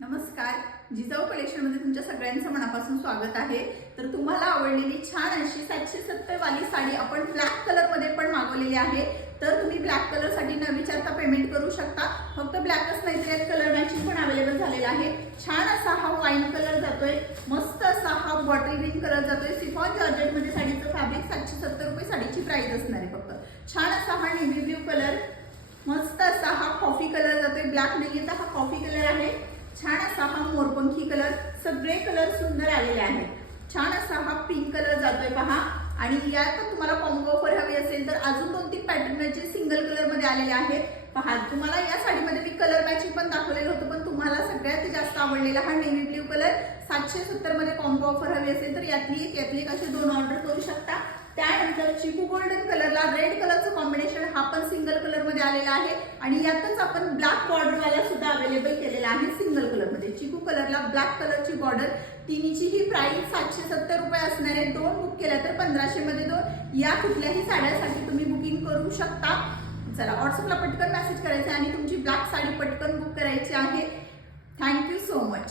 नमस्कार, जिजाऊ कलेक्शन मध्ये तुमच्या सगळ्यांचं मनापासून स्वागत आहे। तर तुम्हाला आवडलेली छान अशी 770 वाली साडी आपण ब्लॅक कलर मध्ये पण मागवलेली आहे। तर तुम्ही ब्लॅक कलर साठी न विचारता पेमेंट करू शकता। फक्त ब्लॅकच नाही तर कलर मॅचिंग पण अवेलेबल झालेला आहे। छान असा हा वाईन कलर जातोय, मस्त असा हा बॉटल ग्रीन कलर जातोय। सिफॉन जॉर्जेट मध्ये साडीचं फॅब्रिक 770 रुपये साडीची प्राइस असणार आहे फक्त। छान असा हा नेव्ही ब्लू कलर, मस्त असा हा कॉफी कलर जातोय। ब्लॅक नाहीये तर हा कॉफी कलर आहे। छान असा हा मोरपंखी कलर, सगळे कलर सुंदर आलेले आहेत। छान असा हा पिंक कलर जातोय पहा। आणि यात तुम्हाला कॉम्बो ऑफर हवी असेल तर अजून 2-3 पॅटर्न जे सिंगल कलर मध्ये आलेले आहेत पहा। तुम्हाला या साडीमध्ये मी कलर मॅचिंग पण दाखवलेलं होतं, पण तुम्हाला सगळ्यात जास्त आवडलेला हा नेव्ही ब्लू कलर 770 मध्ये कॉम्बो ऑफर हवी असेल तर यातली एक असे 2 ऑर्डर करू शकता। त्यानंतर चिकू गोल्डन कलरला रेड कलरचं कॉम्बिनेशन हा पण सिंगल कलर मध्ये आलेला आहे। आणि यातच आपण ब्लॅक बॉर्डर वाला सुद्धा अवेलेबल केलेला आहे सिंगल कलर मध्ये। चिकू कलरला ब्लॅक कलरची बॉर्डर, तिन्हीची ही प्राइस 770 रुपये असणार आहे। 2 बुक केल्या तर 1500 मध्ये 2 या कुठल्याही साड्यासाठी तुम्ही बुकिंग करू शकता। चला व्हॉट्सअपला पटकन मेसेज करायचा आणि तुमची ब्लॅक साडी पटकन बुक करायची आहे। Thank you so much.